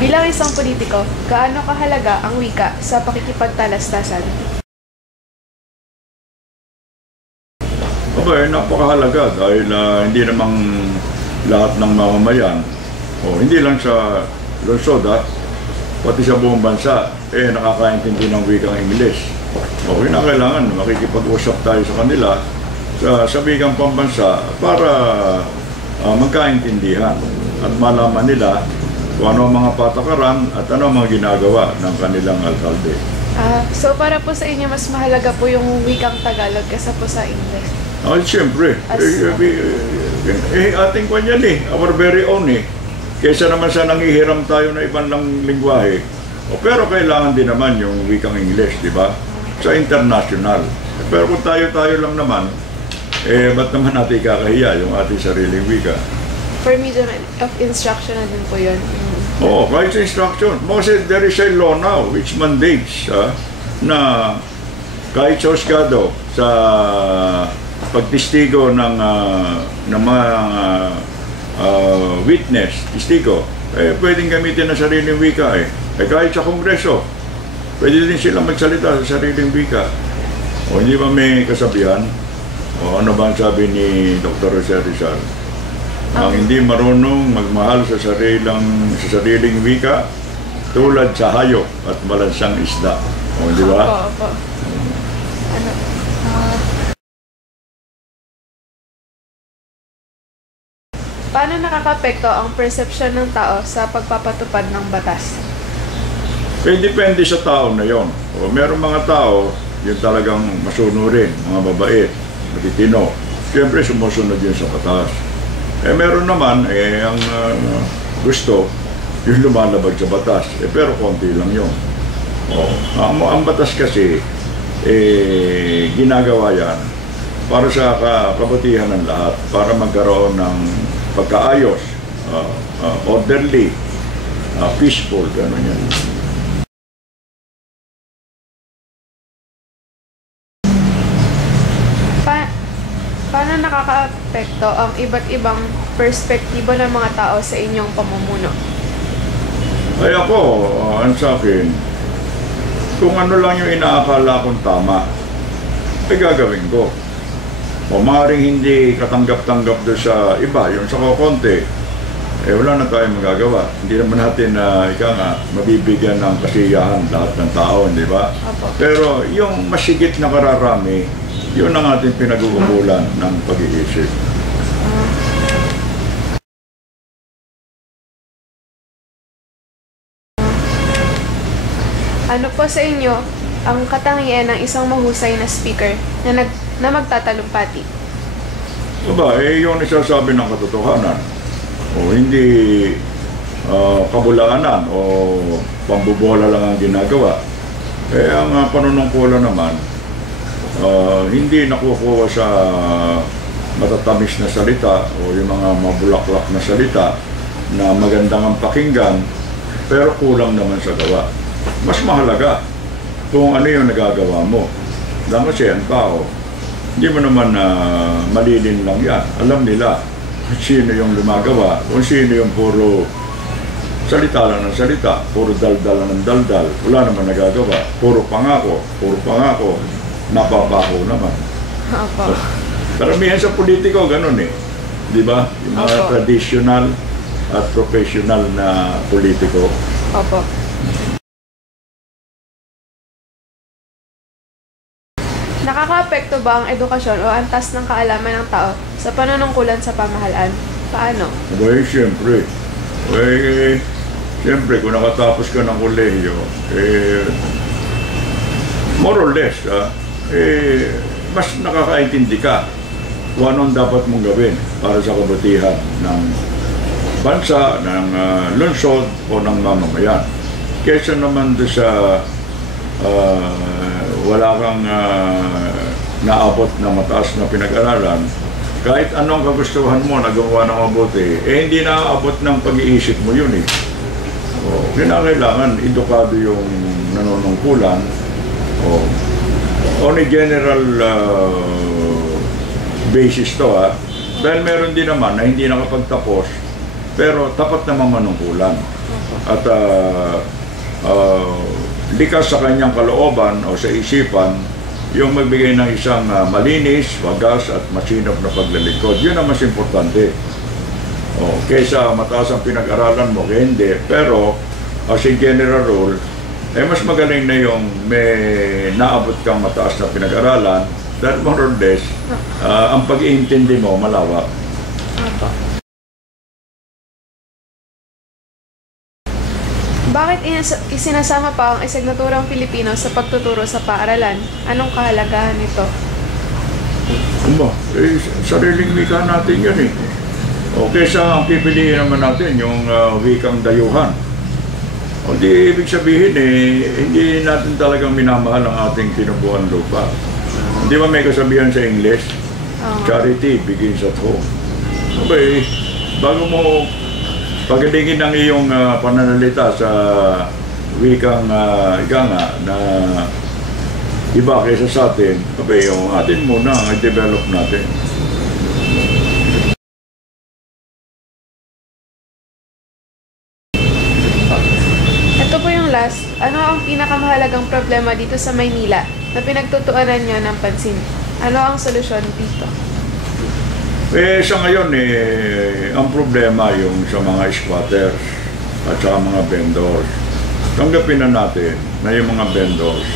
Bilang isang politiko, gaano kahalaga ang wika sa pakikipagtalastasan? Napakahalaga dahil hindi namang lahat ng mamamayan, hindi lang sa lungsod, pati sa buong bansa, nakakaintindi ng wikang English. Kailangan makikipag-usap tayo sa kanila sa wikang pambansa para magkaintindihan at malaman nila kung ano ang mga patakaran at ano ang mga ginagawa ng kanilang alkalde. So para po sa inyo, mas mahalaga po yung wikang Tagalog kaysa po sa English? Siyempre. Ating kwan yan our very own Kaysa naman sa nangihiram tayo na ibang lingwahe. Pero kailangan din naman yung wikang English, di ba? Sa international. Pero kung tayo-tayo lang naman, ba't naman natin ikakahiya yung ating sariling wika? For medium of instruction na din po yun. Kahit sa instruction. Kasi there is a law now which mandates na kahit sa husgado, sa pagtistigo ng mga witness, testigo, pwedeng gamitin ang sariling wika kahit sa Kongreso, pwede din sila magsalita sa sariling wika. Hindi ba may kasabihan? Ano ba ang sabi ni Dr. Jose Rizal? Ang hindi marunong magmahal sa sariling wika, tulad sa hayop at malansang isda. Di ba? Opo. Paano nakakapekto ang persepsyon ng tao sa pagpapatupad ng batas? Depende sa tao na yon. Merong mga tao, yun talagang masunurin, mga mabait, matitino. Siyempre sumusunod yun sa batas. Meron naman, ang gusto, yung lumalabag sa batas. Pero konti lang yun. Ang batas kasi, ginagawa yan para sa kabutihan ng lahat, para magkaroon ng pagkaayos, orderly, peaceful, gano'n yan. Paano nakaka-apekto ang iba't ibang perspektibo ng mga tao sa inyong pamumuno? Ako, ang sa akin, kung ano lang yung inaakala kong tama, gagawin ko. Maaaring hindi katanggap-tanggap doon sa iba, yung sa kokonti, wala na tayong magagawa. Hindi naman natin mabibigyan ng kasiyahan lahat ng tao, hindi ba? Pero yung masigit na kararami, yun ang ating pinag-uukulan ng pag-iisip. Ano po sa inyo ang katangian ng isang mahusay na speaker na magtatalumpati? Yung nasasabi ng katotohanan. Hindi kabulaanan o pambubola lang ang ginagawa. Ang panunungkulan naman, hindi nakukuha sa matatamis na salita o yung mga mabulaklak na salita na magandang ang pakinggan, pero kulang naman sa gawa. Mas mahalaga kung ano yung nagagawa mo. Dahil kasi ang tao, hindi mo naman malilin lang yan. Alam nila kung sino yung lumagawa, kung sino yung puro salita lang ng salita, puro daldal lang ng daldal, wala naman nagagawa. Puro pangako, napapako naman. Karamihan sa politiko, ganun Di ba? Yung mga traditional at professional na politiko. Opo. Nakaka-apekto ba ang edukasyon o antas ng kaalaman ng tao sa panunungkulan sa pamahalaan? Paano? Siyempre. Siyempre, kung nakatapos ka ng kolehiyo, more or less, mas nakakaintindi ka kung anong dapat mong gawin para sa kabutihan ng bansa, ng lungsod o ng mamamayan. Kesa naman doon sa wala kang naabot na mataas na pinag-aralan, kahit anong kagustuhan mo na gumawa ng mabuti, hindi naaabot ng pag-iisip mo yun Kinakailangan edukado yung nanunungkulan on a general basis to dahil meron din naman na hindi nakapagtapos pero tapat naman manungkulan. At likas sa kanyang kalooban o sa isipan yung magbigay ng isang malinis, wagas at masinop na paglilingkod. Yun ang mas importante. Kaysa mataas ang pinag-aralan mo, kaya hindi. Pero as a general rule, mas magaling na yung may naabot kang mataas na pinag-aralan dahil more or less, ang pag-iintindi mo malawak. Bakit isinasama pa ang asignaturang Pilipino sa pagtuturo sa paaralan? Anong kahalagahan nito? Sariling wika natin yan eh. Kaysa ang pipiliin naman natin yung wikang dayuhan. Di ibig sabihin hindi natin talagang minamahal ang ating tinubuan lupa. Di ba may kasabihan sa English? Charity begins at home. Bago mo pagalingin ang iyong pananalita sa wikang iganga na iba kaysa sa atin, yung atin muna ang i-develop natin. Ito po yung last. Ano ang pinakamahalagang problema dito sa Maynila na pinagtutuunan niyo ng pansin? Ano ang solusyon dito? Sa ngayon, ang problema yung sa mga squatters at sa mga vendors. Tanggapin na natin na yung mga vendors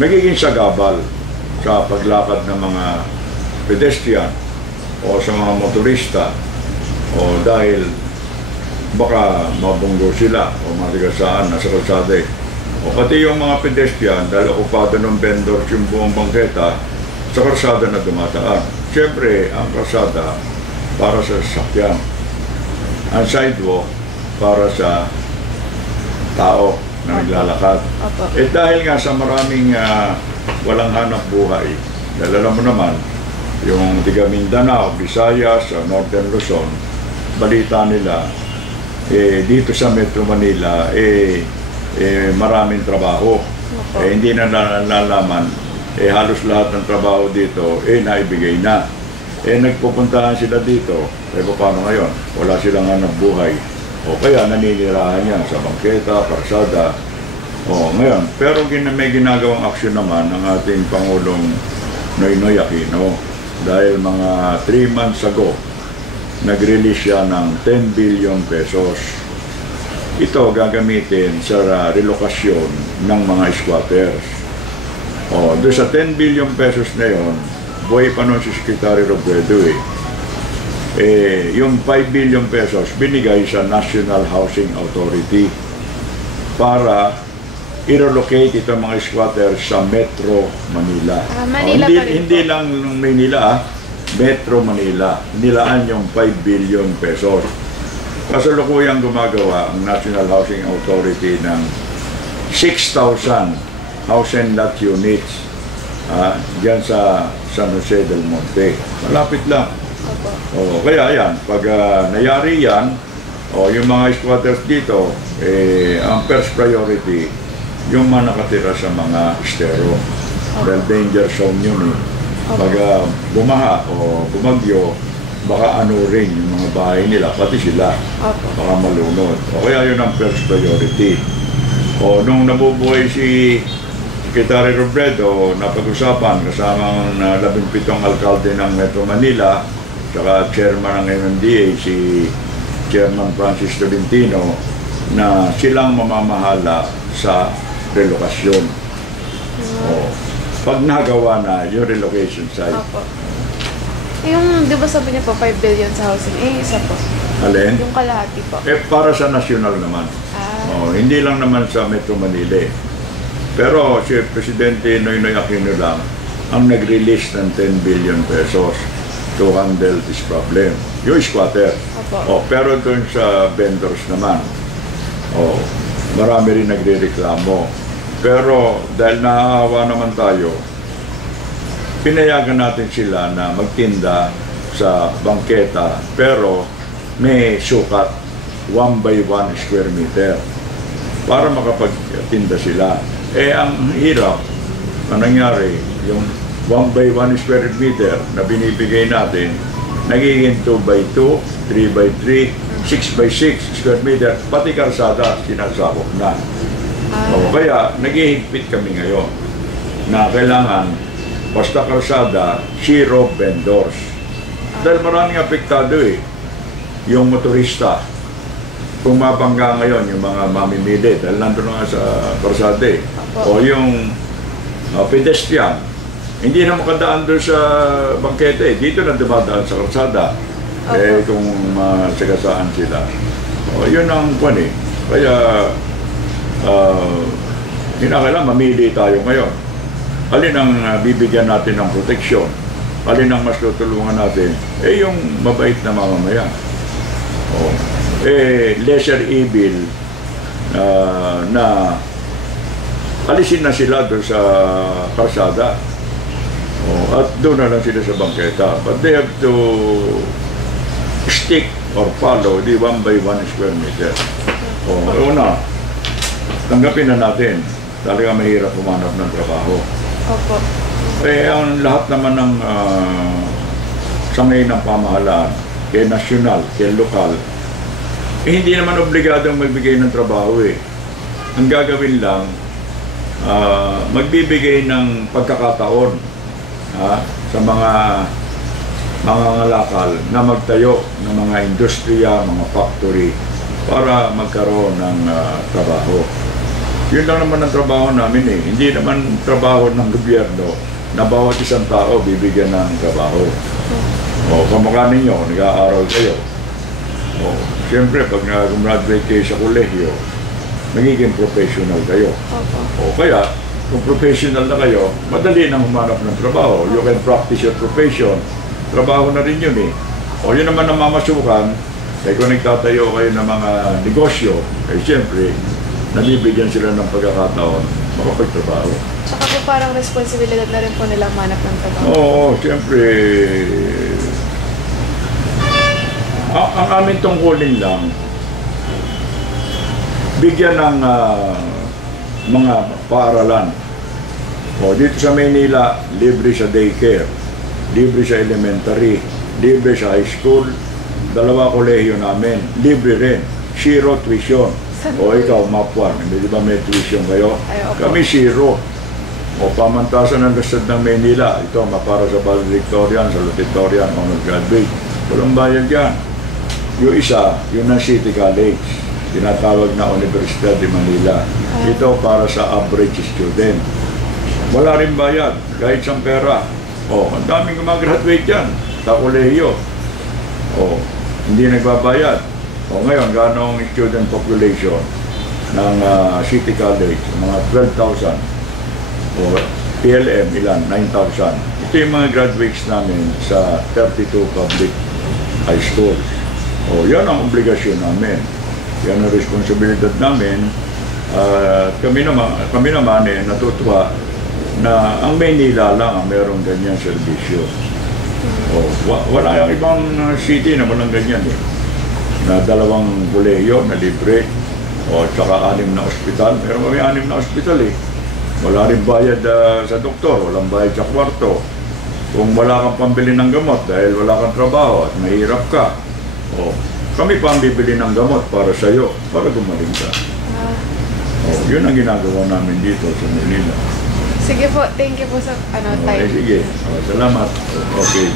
nagiging sagabal sa paglakad ng mga pedestrian o sa mga motorista o dahil baka mabunggo sila o matigasaan na sa kalsada. O pati yung mga pedestrian dahil okupado ng vendors yung buong bangketa sa kalsada na dumataan. Siyempre, ang kalsada para sa sasakyan. Ang sidewalk para sa tao na naglalakad. Dahil nga sa maraming walang hanap buhay, dahil alam mo naman, yung tiga Mindanao, Visayas, Northern Luzon, balita nila, dito sa Metro Manila, maraming trabaho. Hindi na nalalaman halos lahat ng trabaho dito naibigay na. Nagpupuntahan sila dito. Paano ngayon? Wala silang hanap buhay. Kaya naninirahan yan sa bangketa, parsada. Ngayon. Pero may ginagawang aksyon naman ng ating Pangulong Noynoy Aquino. Dahil mga 3 months ago, nag-release siya ng 10 billion pesos. Ito gagamitin sa relokasyon ng mga squatters. Doon sa 10 billion pesos na yon, buhay pa nun si Secretary Robredo yung 5 billion pesos binigay sa National Housing Authority para i-relocate itong mga squatters sa Metro Manila. Hindi lang Manila, Metro Manila. Nilaan yung 5 billion pesos. Kasalukuyang gumagawa ang National Housing Authority ng 6,000 house and lot units dyan sa San Jose del Monte. Malapit lang. Kaya yan, pag nayari yan, yung mga squatters dito, ang first priority, yung mga nakatira sa mga estero. Dahil danger zone yun Pag bumaha o bumagyo, baka rin yung mga bahay nila, pati sila. Baka malunod. Kaya yun ang first priority. Nung nabubuhay si Secretary Robredo, napag-usapan kasama ng 17 alkalde ng Metro Manila, saka chairman ng MMDA, si Chairman Francis Tolentino, na silang mamamahala sa relokasyon. Pag nagawa na yung relocation site. Yung, di ba sabi niya po, 5 billion sa housing, isa po. Alin? Yung kalahati po. Para sa national naman. Hindi lang naman sa Metro Manila. Pero si Presidente Noynoy Aquino lang ang nag-release ng 10 billion pesos to handle this problem. Yung squatter. Pero doon sa vendors naman, marami rin nagre-reklamo. Pero dahil naaawa naman tayo, pinayagan natin sila na magtinda sa bangketa, pero may sukat 1 by 1 square meter para makapagtinda sila. Ang hirap na nangyari, yung 1 by 1 square meter na binibigay natin, nagiging 2x2, 3x3, 6x6 square meter, pati kalsada sinasabok na. O, kaya naghihigpit kami ngayon na kailangan basta kalsada, zero vendors. Dahil maraming apektado yung motorista. Kung mabangga ngayon yung mga mamimili dahil nandun nga sa kalsada o yung pedestrian, hindi na makadaan doon sa bangkete. Dito na dumadaan sa kalsada. Kung sagasaan sila. O, yun ang Kaya hinakailan mamili tayo ngayon. Alin ang bibigyan natin ng proteksyon? Alin ang mas tutulungan natin? Yung mabait na mamamayan. Lesser evil na alisin na sila doon sa kalsada. At doon na lang sila sa bangketa. But they have to stick or follow the 1 by 1 square meter. Una, tanggapin na natin. Talaga mahirap humanap ng trabaho. Opo. Ang lahat naman ng sangay ng pamahalaan, kay nasyonal, kay lokal, hindi naman obligadong magbigay ng trabaho Ang gagawin lang, magbibigay ng pagkakataon sa mga ngalakal na magtayo ng mga industriya, mga factory para magkaroon ng trabaho. Yun lang naman ang trabaho namin Hindi naman trabaho ng gobyerno na bawat isang tao bibigyan ng trabaho. Kamukha ninyo, nag-aaral kayo. Siyempre, pag nag-graduate kayo sa kolehiyo, nagiging professional kayo. Kaya, kung professional na kayo, madali nang humanap ng trabaho. You can practice your profession. Trabaho na rin yun yun naman ang mamasukan, kung nagtatayo kayo ng mga negosyo, siyempre, nabibigyan sila ng pagkakataon makapagtrabaho. Tsaka po parang responsibilidad na rin po nilang manap ng trabaho. Oo, siyempre. Ang aming tungkulin lang, bigyan ng mga paaralan. Dito sa Maynila, libre sa daycare, libre sa elementary, libre sa high school, 2 kolehiyo namin, libre rin, zero tuition. Ikaw, MAP 1, di ba may tuition kayo? Kami zero. Pamantasan ng Lungsod ng Maynila, ito para sa valedictorian, salutatorian, honor graduate. Walang bayad yan. Yung isa, yun ng City College, tinatawag na Universidad de Manila. Ito para sa average student. Wala rin bayad, kahit sa pera. Ang daming gumagraduate yan, sa kolehiyo. Hindi nagbabayad. Ngayon, ganong student population ng City College, mga 12,000. PLM, ilan? 9,000. Ito yung mga graduates namin sa 32 public high schools. Yan ang obligasyon namin. Yan ang responsibilidad namin. Kami naman natutuwa na ang Maynila lang ang merong ganyan serbisyo. Wala yung ibang city na walang ganyan na 2 kolehiyo na libre tsaka 6 na ospital. Meron kami 6 na ospital Wala rin bayad sa doktor, walang bayad sa kwarto. Kung wala kang pambili ng gamot dahil wala kang trabaho at mahirap ka, kami pa ang bibili ng gamot para sa'yo, para gumaling ka. Yun ang ginagawa namin dito sa Manila. Sige po, thank you po sa time. Sige, salamat. Okay.